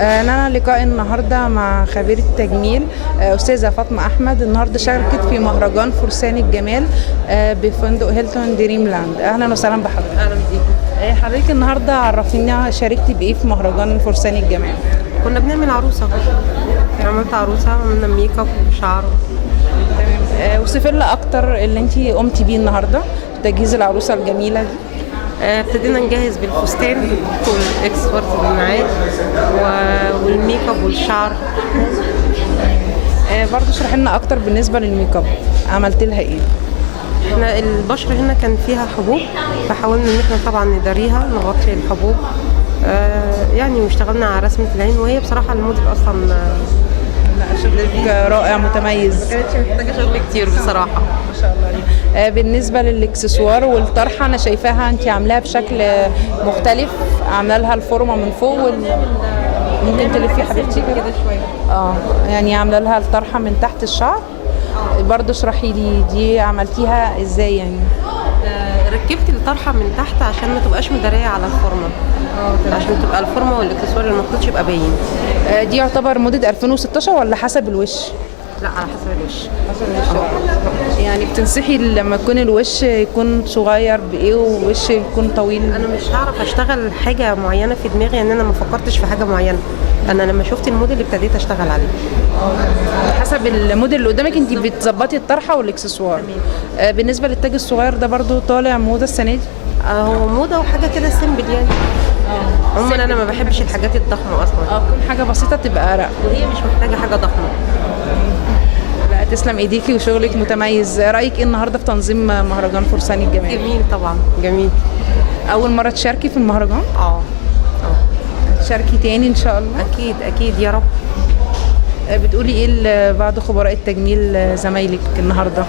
أنا لقاء النهارده مع خبيرة التجميل أستاذة فاطمة أحمد. النهارده شاركت في مهرجان فرسان الجمال بفندق هيلتون دريم لاند. أهلا وسهلا بحضرتك. اهلا بيكي. حضرتك النهارده عرفينا شاركتي بإيه في مهرجان فرسان الجمال؟ كنا بنعمل عروسه، عملت عروسه وعملنا ميك اب وشعر. وصفي لنا أكتر اللي أنت قمتي بيه النهارده في تجهيز العروسة الجميلة دي. ابتدينا نجهز بالفستان والاكسسوارز اللي معاه والميك اب والشعر. برضه اشرحي لنا أكتر بالنسبة للميك اب، عملت لها إيه؟ احنا البشره هنا كان فيها حبوب، فحاولنا ان احنا طبعا نداريها، نغطي الحبوب يعني، واشتغلنا على رسمه العين. وهي بصراحه الموديل اصلا لا، شغلك رائع متميز. ما كانتش محتاجه شغل كتير بصراحه. ما شاء الله. بالنسبه للاكسسوار والطرحه، انا شايفاها انت عاملاها بشكل مختلف، عامله لها الفورمه من فوق ممكن تلفي حبيبتي كده شويه. يعني عامله لها الطرحه من تحت الشعر. برضه اشرحي لي دي عملتيها ازاي يعني؟ ركبت الطرحه من تحت عشان ما تبقاش مداريه على الفورمه، عشان تبقى الفورمه والاكسسوار اللي المفروض يبقى باين. دي يعتبر موديل 2016 ولا حسب الوش؟ لا، على حسب الوش. يعني بتنصحي لما يكون الوش يكون صغير بايه ووش يكون طويل؟ انا مش هعرف اشتغل حاجه معينه في دماغي، ان انا ما فكرتش في حاجه معينه. انا لما شفت الموديل ابتديت اشتغل عليه. حسب الموديل اللي قدامك انت بتظبطي الطرحه والاكسسوار. بالنسبه للتاج الصغير ده برضو طالع موضه السنه دي؟ هو موضه وحاجه كده سيمبل يعني. عموما انا ما بحبش الحاجات الضخمه اصلا. كل حاجه بسيطه تبقى ارق، وهي مش محتاجه حاجه ضخمه. لا، تسلم ايديكي وشغلك متميز. رايك ايه النهارده في تنظيم مهرجان فرسان الجمال؟ جميل طبعا، جميل. اول مره تشاركي في المهرجان؟ اه. تشاركي تاني ان شاء الله؟ اكيد اكيد يا رب. بتقولي ايه لبعض خبراء التجميل زمايلك النهارده؟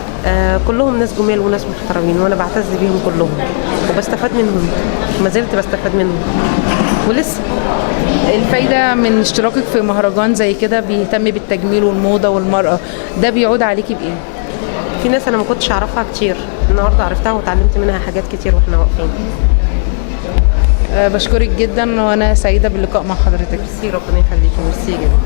كلهم ناس جمال وناس محترمين، وانا بعتز بيهم كلهم وبستفاد منهم، ما زلت بستفاد منهم ولسه. الفايده من اشتراكك في مهرجان زي كده بيهتم بالتجميل والموضه والمراه، ده بيعود عليكي بايه؟ في ناس انا ما كنتش اعرفها كتير، النهارده عرفتها وتعلمت منها حاجات كتير واحنا واقفين. بشكرك جدا وانا سعيده باللقاء مع حضرتك. ميرسي، ربنا يخليكي. ميرسي جدا.